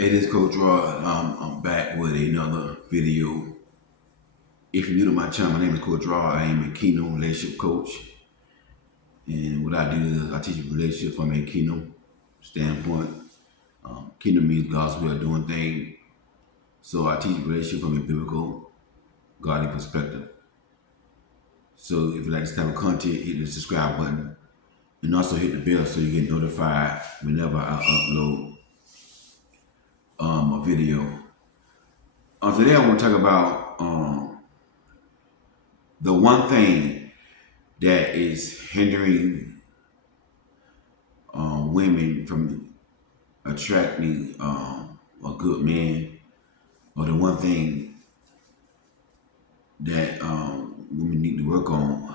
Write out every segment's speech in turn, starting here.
It is Coach Rod. I'm back with another video. If you're new to my channel, my name is Coach Rod. I am a keynote relationship coach. And what I do is I teach a relationship from a keynote standpoint. Kingdom means God's way of doing things. So I teach relationship from a biblical, godly perspective. So if you like this type of content, hit the subscribe button. And also hit the bell so you get notified whenever I upload a video. Today I want to talk about the one thing that is hindering women from attracting a good man, or the one thing that women need to work on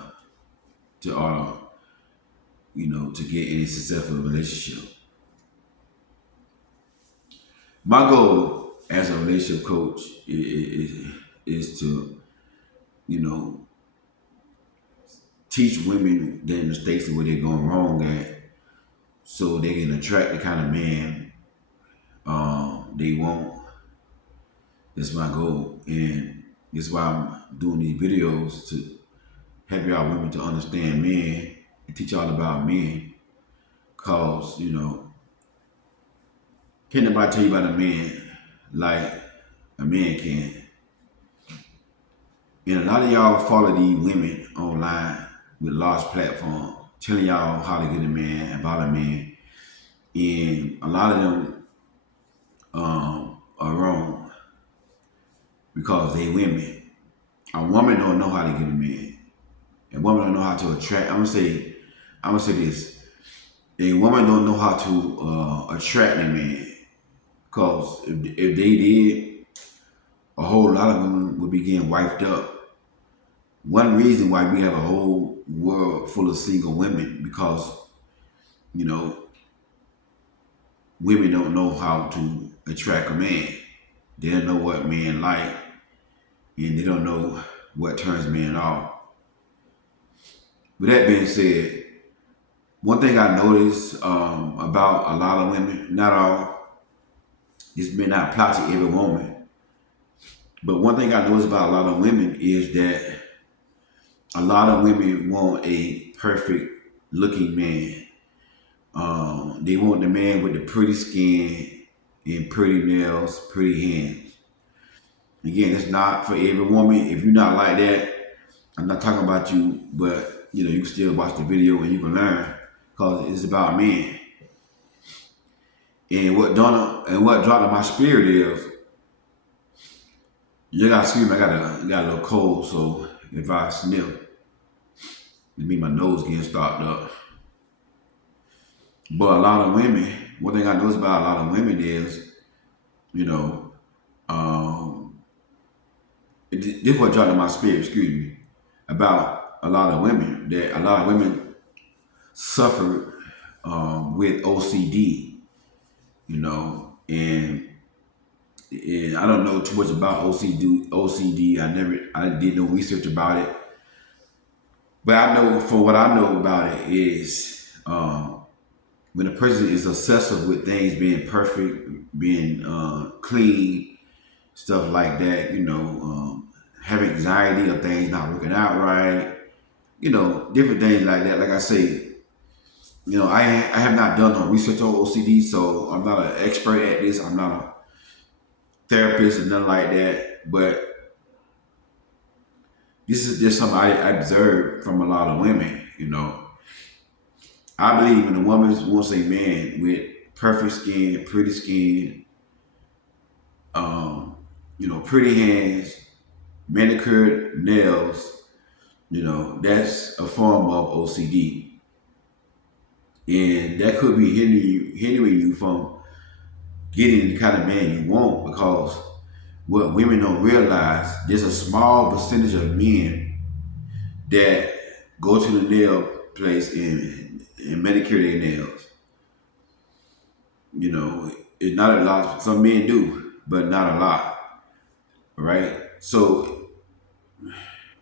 to to get any successful relationship. My goal as a relationship coach is to teach women their mistakes and where they're going wrong at, so they can attract the kind of man they want. That's my goal, and that's why I'm doing these videos, to help y'all women to understand men and teach y'all about men. Cause can't nobody tell you about a man like a man can. And a lot of y'all follow these women online with large platforms telling y'all how to get a man, about a man, and a lot of them are wrong because they women. A woman don't know how to get a man. A woman don't know how to attract. I'm gonna say this. A woman don't know how to attract a man. Because if they did, a whole lot of women would be getting wiped up. One reason why we have a whole world full of single women, because you know women don't know how to attract a man. They don't know what men like, and they don't know what turns men off. With that being said, one thing I noticed about a lot of women, not all, this may not apply to every woman, but one thing I noticed about a lot of women is that a lot of women want a perfect looking man. They want the man with the pretty skin and pretty nails, pretty hands. Again, it's not for every woman. If you're not like that, I'm not talking about you, but you can still watch the video and you can learn, because it's about men. And what dropped in my spirit is, you gotta excuse me, I got a little cold, so if I sniff, it means my nose getting stopped up. But a lot of women, one thing I notice about a lot of women is, this is what dropped in my spirit, excuse me, about a lot of women, that a lot of women suffer with OCD, and I don't know too much about OCD. I did no research about it, but I know, for what I know about it is, when a person is obsessive with things being perfect, being clean, stuff like that, have anxiety of things not working out right, different things like that. Like I say, I have not done no research on OCD, so I'm not an expert at this. I'm not a therapist and nothing like that, but this is just something I observed from a lot of women. I believe when a woman wants a man with perfect skin, pretty skin, pretty hands, manicured nails, that's a form of OCD. And that could be hindering you from getting the kind of man you want, because what women don't realize, there's a small percentage of men that go to the nail place and manicure their nails. It's not a lot. Some men do, but not a lot. Right? So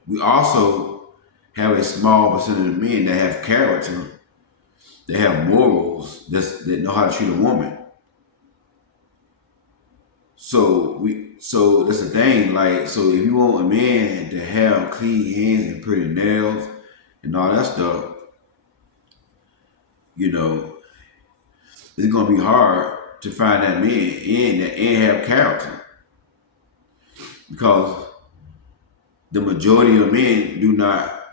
we also have a small percentage of men that have character, that have morals, that know how to treat a woman. So that's the thing. Like, so if you want a man to have clean hands and pretty nails and all that stuff, you know, it's gonna be hard to find that man and have character because the majority of men do not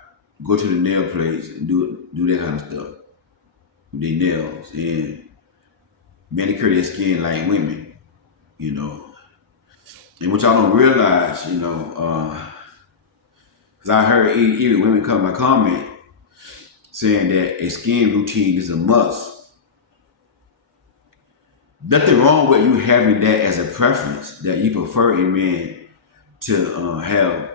go to the nail place and do that kind of stuff with their nails and manicure their skin like women, you know. And what y'all don't realize, you know, because I heard even women come my comment saying that a skin routine is a must. Nothing wrong with you having that as a preference that you prefer a man to have,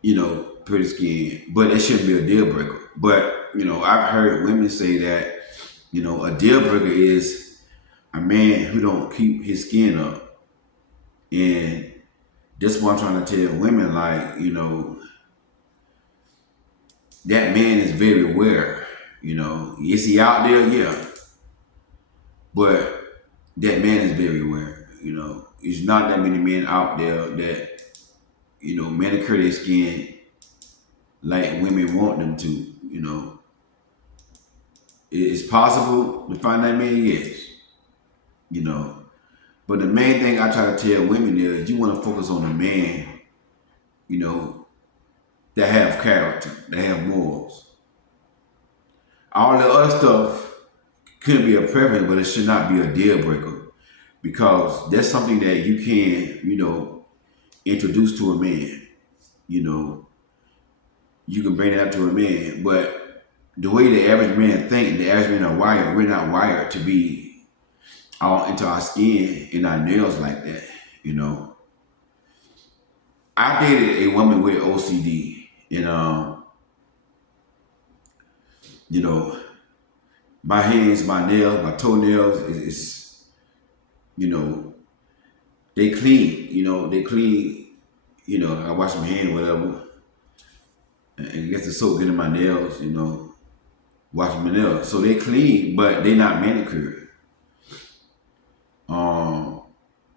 you know, pretty skin, but it shouldn't be a deal breaker. But you know, I've heard women say that, you know, a deal breaker is a man who don't keep his skin up, and that's what I'm trying to tell women. Like, you know, that man is very aware. You know, is he out there? Yeah, but that man is very aware. You know, there's not that many men out there that, you know, manicure their skin like women want them to. You know, it's possible to find that man, yes. You know, but the main thing I try to tell women is you want to focus on a man, you know, that have character, that have morals. All the other stuff could be a preference, but it should not be a deal breaker because that's something that you can, you know, introduce to a man. You know, you can bring that to a man, but the way the average man think, the average man are wired, we're not wired to be all into our skin and our nails like that. You know, I dated a woman with OCD, and you know, my hands, my nails, my toenails is, you know, they clean. You know, they clean. You know, I wash my hands, whatever, and get the soap get in my nails. You know, wash my nails, so they clean, but they not manicured. Um,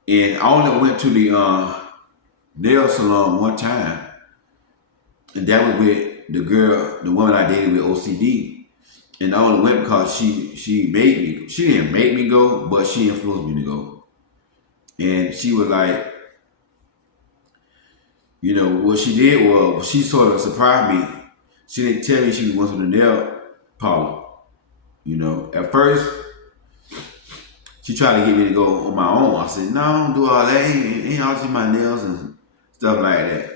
and I only went to the nail salon one time, and that was with the girl, the woman I dated with OCD. And I only went because she made me. She didn't make me go, but she influenced me to go. And she was like, you know, what she did was she sort of surprised me. She didn't tell me she was going to the nail parlor. You know, at first she tried to get me to go on my own. I said, no, I don't do all that. Ain't all see my nails and stuff like that.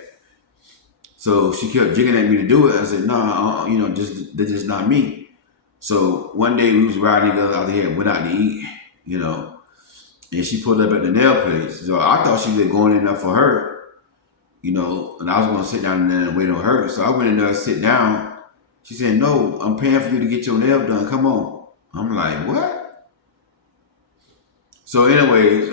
So she kept jigging at me to do it. I said, no, you know, that's just not me. So one day we was riding together out here, went out to eat, you know, and she pulled up at the nail place. So I thought she was going in there for her, you know, and I was going to sit down there and wait on her. So I went in there to sit down. She said, no, I'm paying for you to get your nail done. Come on. I'm like, what? So anyways,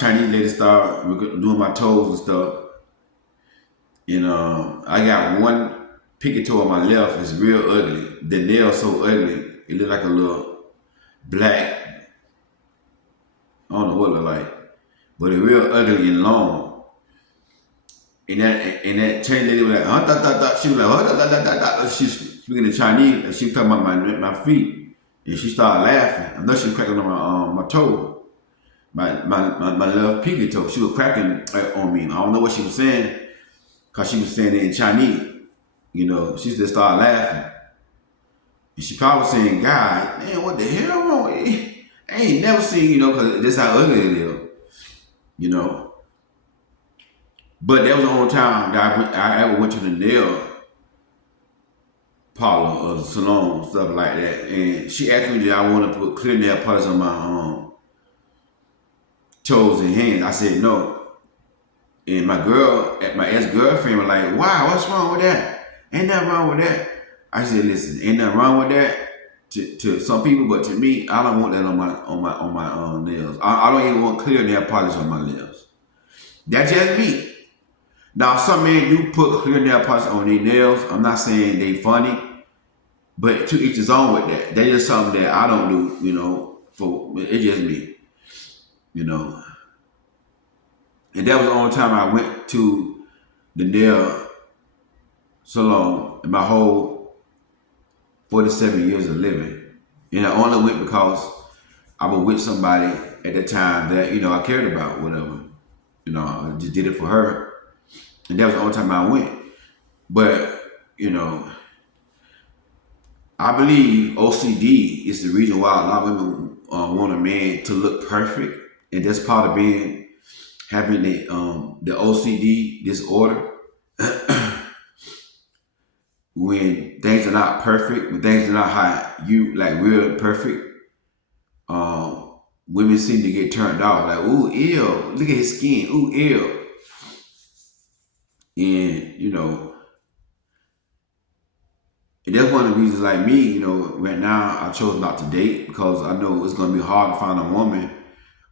Chinese lady started doing my toes and stuff. And I got one pinky toe on my left. It's real ugly. The nail so ugly. It look like a little black. I don't know what it look like, but it's real ugly and long. And that Chinese lady was like, huh, da, da, da. She was like, huh, da, da, da, da. She's speaking in Chinese, and she was talking about my feet, and she started laughing. I know she was cracking on my toe, my left pinky toe. She was cracking on me. I don't know what she was saying. Cause she was saying it in Chinese, you know, she just started laughing. And she probably was saying, God, man, what the hell wrong with you? I ain't never seen, you know, cause this how ugly it is, you know. But that was the only time that I ever went to the nail parlor or the salon, stuff like that. And she asked me, did I want to put clear nail polish on my toes and hands? I said no. And my ex-girlfriend was like, wow, what's wrong with that? Ain't nothing wrong with that. I said, listen, ain't nothing wrong with that to some people, but to me, I don't want that on my nails. I don't even want clear nail polish on my nails. That's just me. Now, some men do put clear nail polish on their nails. I'm not saying they funny, But to each his own with that. That's just something that I don't do, for it's just me, you know. And that was the only time I went to the nail salon in my whole 47 years of living. And I only went because I was with somebody at the time that, I cared about, whatever. I just did it for her. And that was the only time I went. But, you know, I believe OCD is the reason why a lot of women want a man to look perfect. And that's part of having the OCD disorder. When things are not perfect, when things are not how you like real perfect, women seem to get turned off. Like, ooh, ew, look at his skin, ooh, ew. And, and that's one of the reasons, like me, right now I chose not to date because I know it's going to be hard to find a woman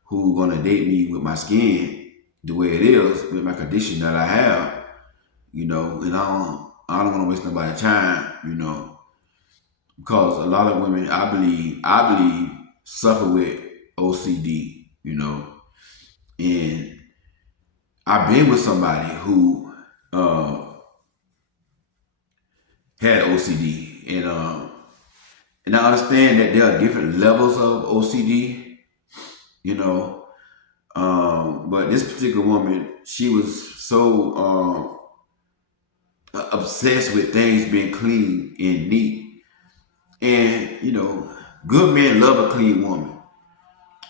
who's going to date me with my skin the way it is, with my condition that I have, and I don't want to waste nobody's time, because a lot of women, I believe, suffer with OCD, and I've been with somebody who had OCD, and I understand that there are different levels of OCD, you know. But this particular woman, she was so obsessed with things being clean and neat, and good men love a clean woman.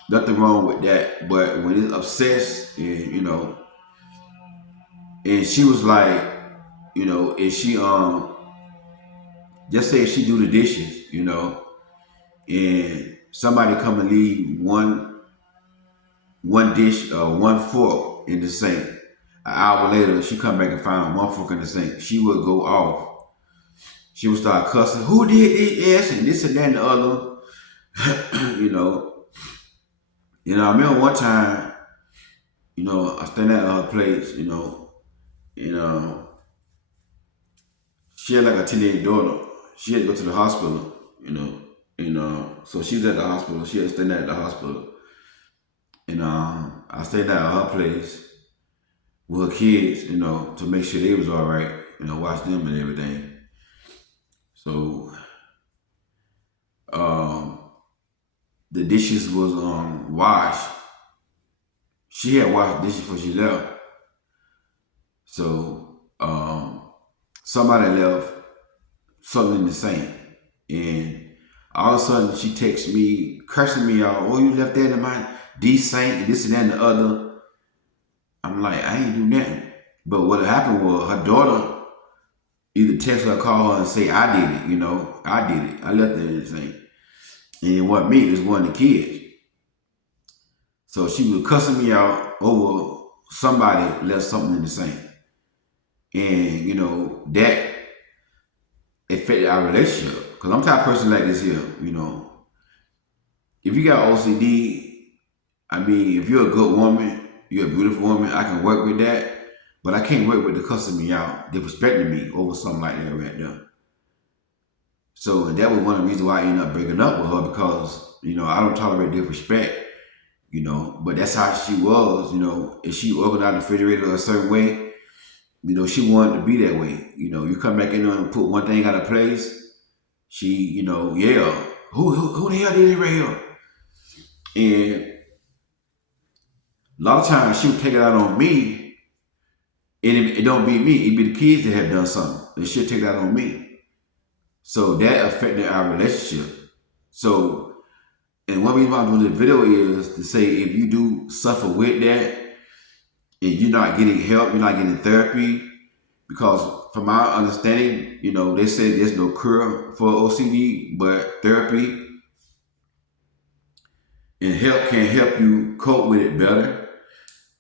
Nothing wrong with that, but when it's obsessed, and and she was like, if she just say if she do the dishes, and somebody come and leave one dish or one fork in the sink. An hour later, she come back and find one fork in the sink. She would go off. She would start cussing. Who did this? Yes, and this and that and the other. you know. I remember one time, I stand at her place, and she had like a teenage daughter. She had to go to the hospital, and so she was at the hospital. She had to stand at the hospital, and I stayed at her place with her kids, to make sure they was all right, watch them and everything. So um, the dishes was washed. She had washed dishes before she left. So somebody left something in the sink, and all of a sudden she texts me, cursing me out. Oh, you left that in my D sink and this and that and the other. I'm like, I ain't do nothing. But what happened was her daughter either text her or call her and say, I did it, I did it. I left it in the sink. And it wasn't me, it was one of the kids. So she was cussing me out over somebody left something in the sink. And, that affected our relationship. Because I'm the type of person like this here, If you got OCD, I mean, if you're a good woman, you're a beautiful woman, I can work with that. But I can't work with the cussing me out, disrespecting me over something like that right there. So that was one of the reasons why I ended up breaking up with her because, I don't tolerate disrespect, but that's how she was, if she organized the refrigerator a certain way, she wanted to be that way. You come back in there and put one thing out of place, she, yeah, who the hell did it right here? And a lot of times she would take it out on me, and it don't be me, it be the kids that have done something. And she'll take that on me. So that affected our relationship. So, and one reason why I'm doing this video is to say if you do suffer with that and you're not getting help, you're not getting therapy, because from my understanding, they say there's no cure for OCD, but therapy and help can help you cope with it better.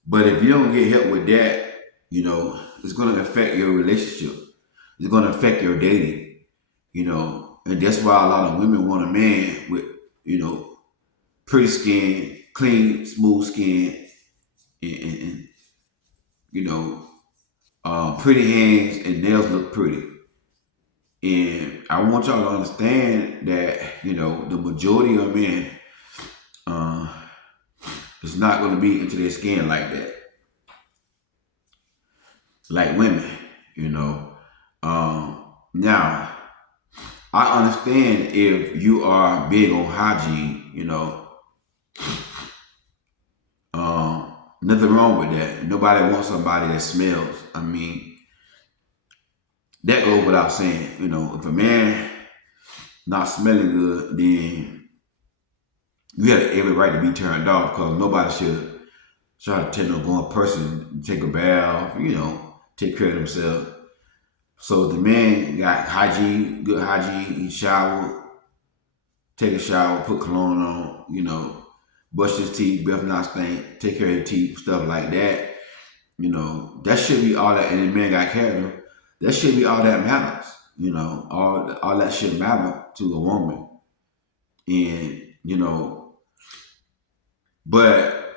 But if you don't get help with that, it's going to affect your relationship. It's going to affect your dating, and that's why a lot of women want a man with, pretty skin, clean, smooth skin, and pretty hands and nails look pretty. And I want y'all to understand that, the majority of men uh, is not going to be into their skin like that, like women, you know. Now, I understand if you are big on hygiene, nothing wrong with that. Nobody wants somebody that smells. I mean, that goes without saying. If a man not smelling good, then you have every right to be turned off because nobody should try to tell no grown person to take a bath, take care of themselves. So the man got hygiene, good hygiene, he shower, take a shower, put cologne on, brush his teeth, breath not stink, take care of his teeth, stuff like that. That should be all that, and the man got character. That should be all that matters. All that should matter to a woman. And, but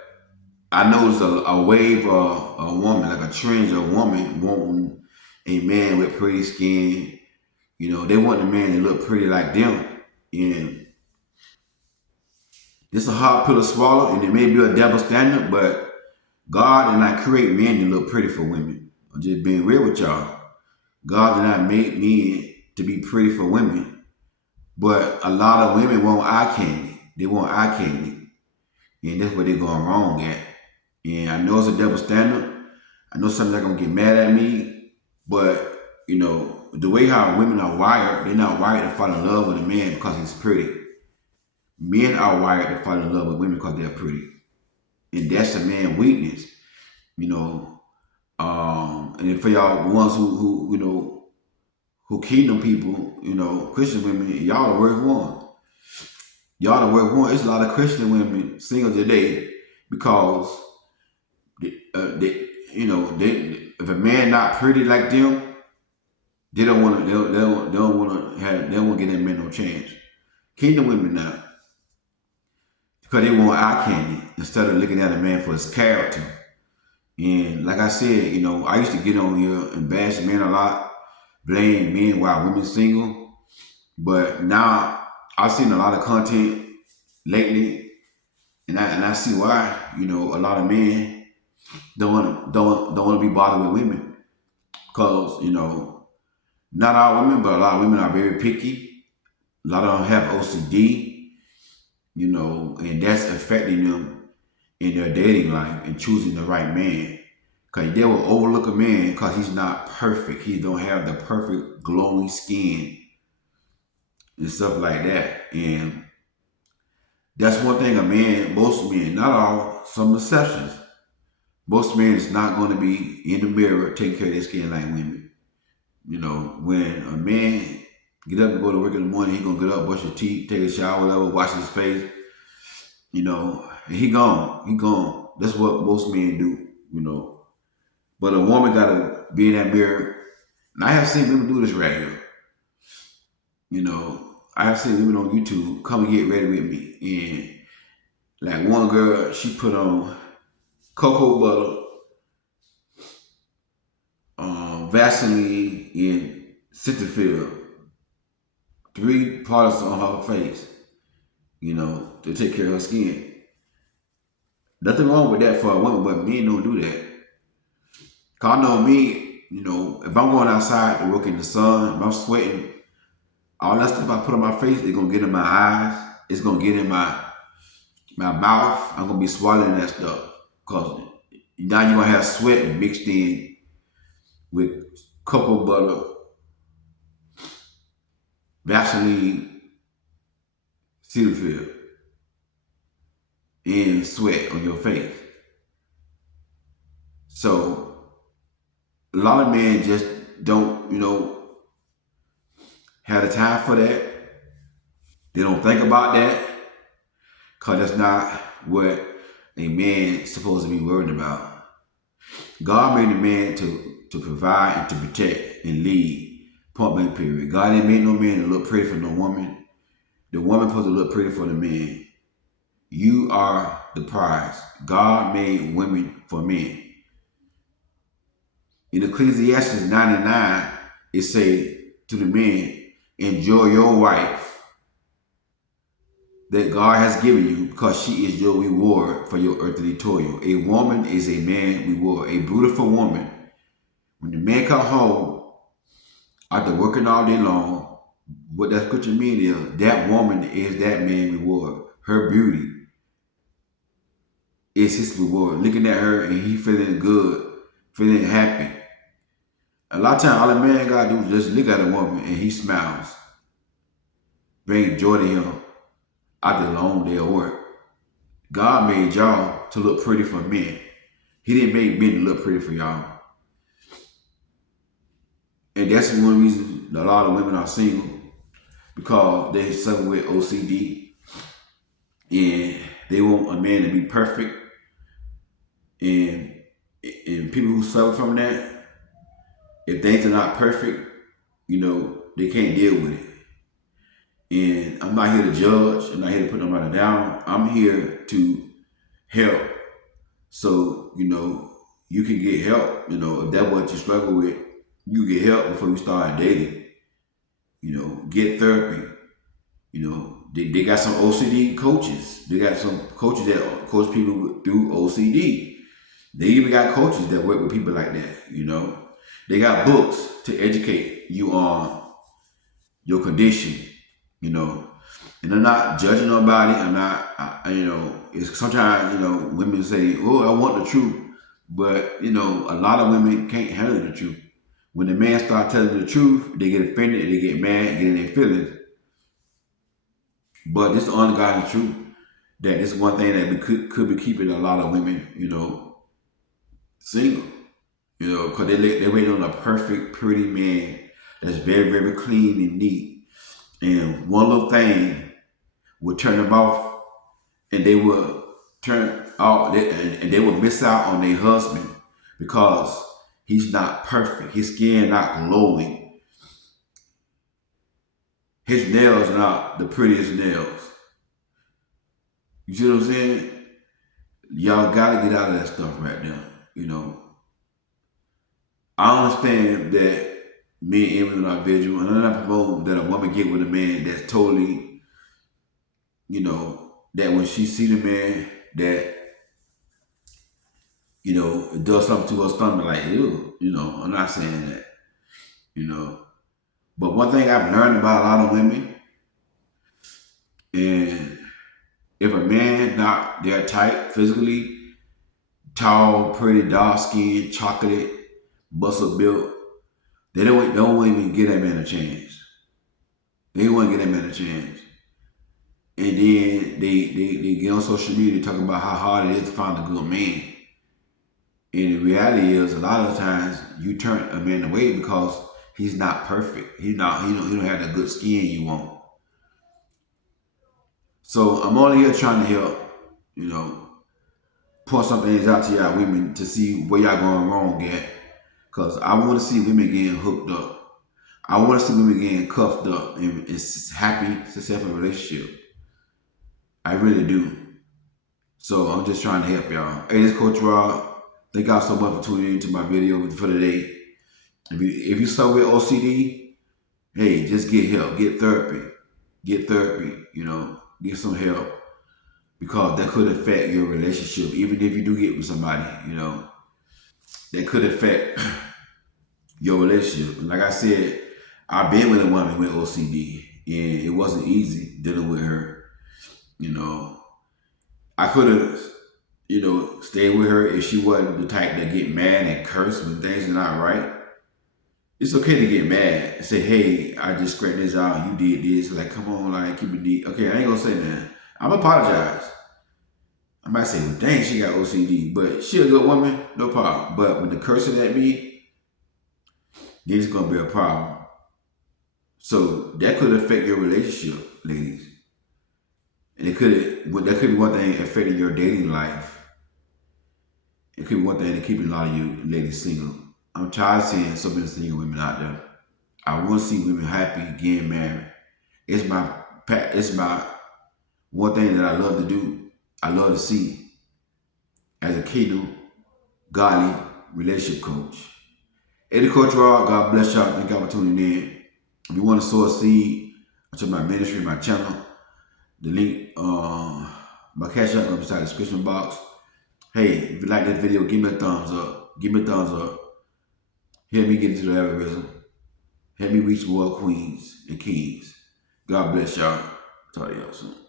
I noticed a wave of a woman, like a trend of a woman wanting a man with pretty skin. They want a man to look pretty like them. And it's a hard pill to swallow, and it may be a double standard, but God did not create men to look pretty for women. I'm just being real with y'all. God did not make men to be pretty for women. But a lot of women want eye candy. They want eye candy. And that's where they're going wrong at. And I know it's a double standard. I know some are going to get mad at me. But, the way how women are wired, they're not wired to fall in love with a man because he's pretty. Men are wired to fall in love with women because they're pretty. And that's a man's weakness. And for y'all, the ones who kingdom people, Christian women, y'all the worst one. Y'all the worst one. It's a lot of Christian women single today because if a man not pretty like them, they don't want to. They don't want to have. They don't want to give that man no chance. Kingdom women now, because they want eye candy instead of looking at a man for his character. And like I said, I used to get on here and bash men a lot, blame men while women single. But now I've seen a lot of content lately, and I see why. A lot of men don't want to be bothered with women because not all women, but a lot of women are very picky. A lot of them have OCD, and that's affecting them in their dating life and choosing the right man. Because they will overlook a man because he's not perfect. He don't have the perfect glowing skin and stuff like that. And that's one thing most men, not all, some exceptions. Most men is not going to be in the mirror taking care of their skin like women. When a man get up and go to work in the morning, he gonna get up, brush his teeth, take a shower, whatever, wash his face, and he gone. He gone. That's what most men do. But a woman gotta be in that mirror. And I have seen women do this right here. I have seen women on YouTube come and get ready with me. And like one girl, she put on cocoa butter, Vaseline, and Cetaphil. 3 products on her face, to take care of her skin. Nothing wrong with that for a woman, but men don't do that. Cause I know me, if I'm going outside to work in the sun, if I'm sweating, all that stuff I put on my face, it's gonna get in my eyes, it's gonna get in my mouth. I'm gonna be swallowing that stuff. Cause now you're gonna have sweat mixed in with cocoa butter, Vaseline, Cetaphil, and sweat on your face. So a lot of men just don't, have the time for that. They don't think about that because that's not what a man is supposed to be worried about. God made a man to provide and to protect and lead. Point blank period. God didn't make no man to look pretty for no woman. The woman supposed to look pretty for the man. You are the prize. God made women for men. In Ecclesiastes 99, it say to the men, enjoy your wife that God has given you, because she is your reward for your earthly toil. A woman is a man reward. A beautiful woman, when the man come home after working all day long, what that scripture means is that woman is that man reward. Her beauty is his reward. Looking at her and he feeling good, feeling happy. A lot of times, all a man gotta do is just look at a woman and he smiles, bring joy to him after a long day of work. God made y'all to look pretty for men. He didn't make men to look pretty for y'all. And that's one reason a lot of women are single, because they suffer with OCD and they want a man to be perfect. And people who suffer from that, if things are not perfect, they can't deal with it. And I'm not here to judge. I'm not here to put nobody down. I'm here to help. So, you can get help. If that's what you struggle with, you get help before you start dating. Get therapy. They got some OCD coaches. They got some coaches that coach people through OCD. They even got coaches that work with people like that. They got books to educate you on your condition. And I'm not judging nobody. I'm not, it's sometimes, women say, oh, I want the truth. But, a lot of women can't handle the truth. When the man starts telling the truth, they get offended, they get mad, get in their feelings. But this is the honest God's truth, that this is one thing that we could be keeping a lot of women, single. Because they wait on a perfect, pretty man that's very, very clean and neat. And one little thing would turn them off, and they would turn off, and they would miss out on their husband because he's not perfect. His skin not glowing. His nails are not the prettiest nails. You see what I'm saying? Y'all gotta get out of that stuff right now. I understand that men and women are visual, and I'm not promoting that a woman get with a man that's totally, that when she see the man that, it does something to her stomach, like, ew, I'm not saying that, But one thing I've learned about a lot of women, and if a man not that tight physically, tall, pretty, dark skin, chocolate, muscle built, they don't even give that man a chance. They don't want to give that man a chance. And then they get on social media talking about how hard it is to find a good man. And the reality is, a lot of times you turn a man away because he's not perfect. He don't have the good skin you want. So I'm only here trying to help, point some things out to y'all women to see where y'all going wrong at. Because I want to see women getting hooked up. I want to see women getting cuffed up and happy, successful relationship. I really do. So I'm just trying to help y'all. Hey, this is Coach Rod. Thank y'all so much for tuning into my video for today. If you suffer with OCD, hey, just get help. Get therapy. Get therapy. Get some help. Because that could affect your relationship. Even if you do get with somebody, that could affect your relationship. And like I said, I've been with a woman with OCD, and it wasn't easy dealing with her. I could have, stayed with her if she wasn't the type that get mad and curse when things are not right. It's okay to get mad and say, hey, I just scratched this out, you did this. Like, come on, like, keep it deep. Okay, I ain't gonna say that. I'm apologize. I might say, well, dang, she got OCD, but she a good woman, no problem. But when the cursing at me, then it's gonna be a problem. So that could affect your relationship, ladies. And that could be one thing affecting your dating life. It could be one thing to keep a lot of you ladies single. I'm tired of seeing so many single women out there. I want to see women happy getting married. It's my one thing that I love to do. I love to see as a kingdom, godly relationship coach. Eddie Coach Rod, God bless y'all. Thank y'all for tuning in. If you want to sow a seed to my ministry, my channel, the link, my cash app inside the description box. Hey, if you like this video, give me a thumbs up. Give me a thumbs up. Help me get into the algorithm. Help me reach more queens and kings. God bless y'all. Talk to y'all soon.